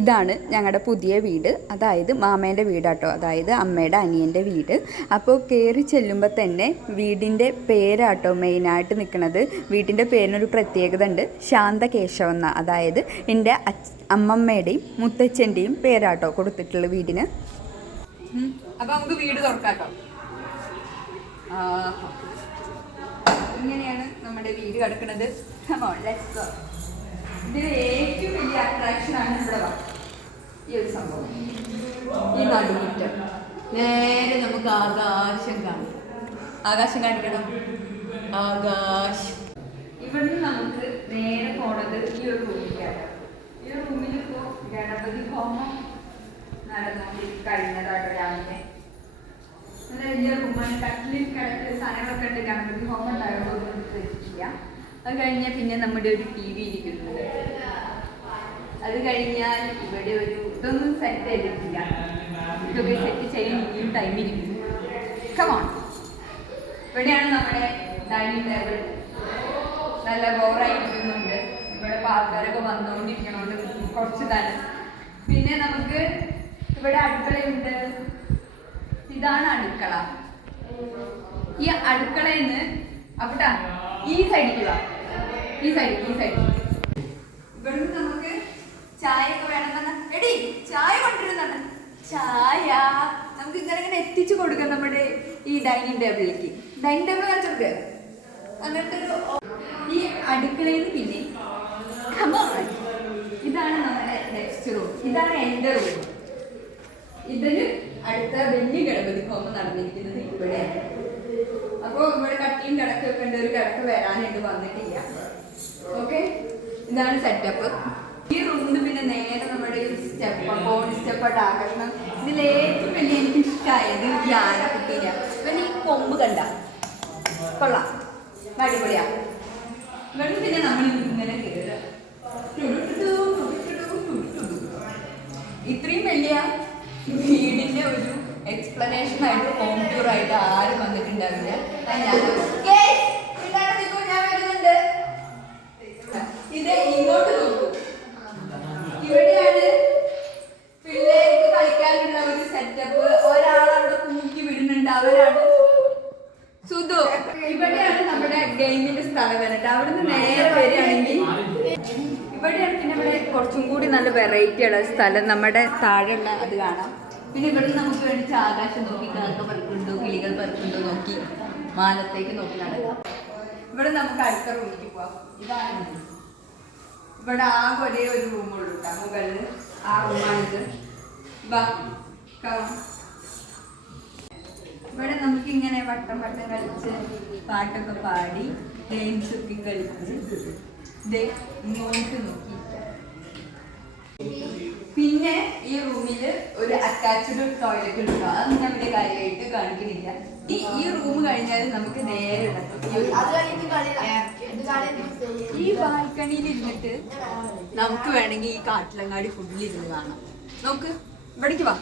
ഇതാണ് ഞങ്ങളുടെ പുതിയ വീട്. അതായത് മാമേന്റെ വീടാട്ടോ. അതായത് അമ്മയുടെ അനിയന്റെ വീട്. അപ്പോൾ കയറി ചെല്ലുമ്പോൾ തന്നെ വീടിന്റെ പേരാട്ടോ മെയിനായിട്ട് നിൽക്കുന്നത് വീടിന്റെ പേരിനൊരു പ്രത്യേകത ഉണ്ട് ശാന്തകേശവ എന്ന അതായത് എന്റെ അമ്മമ്മയുടെയും മുത്തച്ഛന്റെയും പേരാട്ടോ കൊടുത്തിട്ടുള്ള വീടിന്. അപ്പോൾ നമുക്ക് വീട് തുറക്കാട്ടോ. ഇങ്ങനെയാണ് നമ്മുടെ വീട് കിടക്കുന്നത് Come on, let's go. ഇതിൽ ഏറ്റവും വലിയ അട്രാക്ഷൻ ആണ് ഇവിടെ വാ. ഈ ഒരു സംഭവം ഈ നടുമുറ്റം നേരെ നമുക്ക് ആകാശം കാണാം. ആകാശം കാണിക്കണം? ആകാശം. ഇവിടുന്ന് നമുക്ക് നേരെ പോണത് ഈ ഒരു റൂമിലേക്കാണ്. ഈ റൂമിൽ ഇപ്പോൾ ഗണപതി ഹോമം നടന്നു കഴിഞ്ഞതായിട്ട് രാവിലെ. നല്ല റൂമാണ് കട്ടിലിൽ കിടക്കുന്ന സാധനങ്ങളൊക്കെ ഉണ്ട്. ഗണപതി ഹോമം ഉണ്ടായിരുന്നു വെച്ചിട്ടില്ല അത് കഴിഞ്ഞാൽ പിന്നെ നമ്മുടെ ഒരു ടി വി ഇരിക്കുന്നുണ്ട് അത് കഴിഞ്ഞാൽ ഇവിടെ ഒരു ഇതൊന്നും സെറ്റ് ചെയ്തിട്ടില്ല. ഇതൊക്കെ സെറ്റ് ചെയ്യാൻ ഇനിയും ടൈം കമോൺ ഇവിടെയാണ് നമ്മുടെ ഡൈനിങ് ടേബിൾ നല്ല ബോറായിരിക്കുന്നുണ്ട്. ഇവിടെ ആൾക്കാരൊക്കെ വന്നുകൊണ്ടിരിക്കണോണ്ട് കുറച്ച് തന്നെ പിന്നെ നമുക്ക് ഇവിടെ അടുക്കളയുണ്ട്. ഇതാണ് അടുക്കള. ഈ അടുക്കളയിൽ നിന്ന് അപ്പട്ടാ ഈ സൈഡിൽ ഈ സൈഡ് ഈ സൈഡ് ഇവിടുന്ന് നമുക്ക് ചായ ഒക്കെ വേണമെന്ന എടി ചായ കൊണ്ടുവരുന്നുണ്ട് ചായ നമുക്ക് ഇങ്ങനെ ഇങ്ങനെ എത്തിച്ചു കൊടുക്കാം നമ്മുടെ ഈ ഡൈനിങ് ടേബിളിലേക്ക്. ഡൈനിങ് ടേബിൾ കാണിച്ചു അങ്ങനത്തെ ഒരു ഈ അടുക്കളയിൽ നിന്ന് പിന്നെ. ഇതാണ് നമ്മുടെ നെക്സ്റ്റ് റൂം ഇതാണ് എന്റെ റൂം ഇതിന് അടുത്ത വലിയ ഗണപതി ഹോമം നടന്നിരിക്കുന്നത് ഇവിടെ. അപ്പോൾ ഇവിടെ കട്ടിയും കിടക്കൊക്കെ ഉണ്ട്. ഒരു കിടക്ക് വരാനായിട്ട് വന്നിട്ടില്ല. ഓക്കെ ഇതാണ് സെറ്റപ്പ് ഈ റൂമിന് പിന്നെ നേരെ നമ്മുടെ ഈ സ്റ്റെപ്പ് ബോഡി സ്റ്റെപ്പായിട്ട് ആകർഷണം. ഇതിൽ ഏറ്റവും വലിയ എനിക്ക് ഇഷ്ടമായത് ഈ ആനക്കുട്ടീനെ ഇവൻ ഈ കൊമ്പ് കണ്ട. കൊള്ളാം. അടിപൊളിയാ. ഇവിടെ പിന്നെ നമ്മൾ ഇങ്ങനെ. ഇത്രയും വലിയ വീടിന്റെ ഒരു എക്സ്പ്ലനേഷൻ ആയിട്ട് ഹോം ടൂർ ആയിട്ട് ആരും വന്നിട്ടുണ്ടാവില്ല. ഞാൻ Guys, പിള്ളേരെ നിൽക്കൂ, ഞാൻ വരുന്നുണ്ട്. ഇത് ഇങ്ങോട്ട് നോക്കൂ ഇവിടെയാണ് പിള്ളേർക്ക് കളിക്കാനുള്ള ഒരു സെറ്റപ്പ് ഒരാൾ അവിടെ കൂക്കി വിടുന്നുണ്ട് അവരാണ്. സുധു ഇവിടെയാണ് നമ്മുടെ ഗെയിമിന്റെ സ്ഥലം വരട്ടെ അവിടുന്ന് നേരെ വരികയാണെങ്കിൽ ഇവിടെയാണ് പിന്നെ ഇവിടെ കുറച്ചും കൂടി നല്ല വെറൈറ്റി ഉള്ള സ്ഥലം. നമ്മുടെ താഴെയുള്ള അത് കാണാം. പിന്നെ ഇവിടെ നമുക്ക് വേണ്ടി ആകാശം നോക്കി കാക്ക പറക്കുണ്ടോ കിളികൾ പറക്കുണ്ടോ നോക്കി മാനത്തേക്ക് നോക്കി നടക്കാം. ഇവിടെ നമുക്ക് അടുത്ത റൂമിലേക്ക് പോവാം. ഇതാണ്. ഇവിടെ ആ ഒരേ ഒരു റൂമുള്ളൂ കേട്ടോ മുകളിൽ ആ റൂമാണിത് come on. ഇവിടെ നമുക്ക് ഇങ്ങനെ വട്ടം വട്ടം കളിച്ച് പാട്ടൊക്കെ പാടി ഗെയിംസ് ഒക്കെ കളിച്ച് ഇങ്ങോട്ട് നോക്കി പിന്നെ ഈ റൂമിൽ ഒരു അറ്റാച്ച്ഡ് ടോയ്ലറ്റ് ഉണ്ട്. അത് ഞാൻ വലിയ കാര്യമായിട്ട് കാണിക്കുന്നില്ല. ഈ ഈ റൂം കഴിഞ്ഞാൽ നമുക്ക് നേരെ. ഈ ബാൽക്കണിയിൽ ഇരുന്നിട്ട് നമുക്ക് വേണമെങ്കിൽ ഈ കാട്ടിലങ്ങാടി ഫുഡിൽ ഇരുന്ന് കാണാം. നമുക്ക് ഇവിടേക്ക് വാ.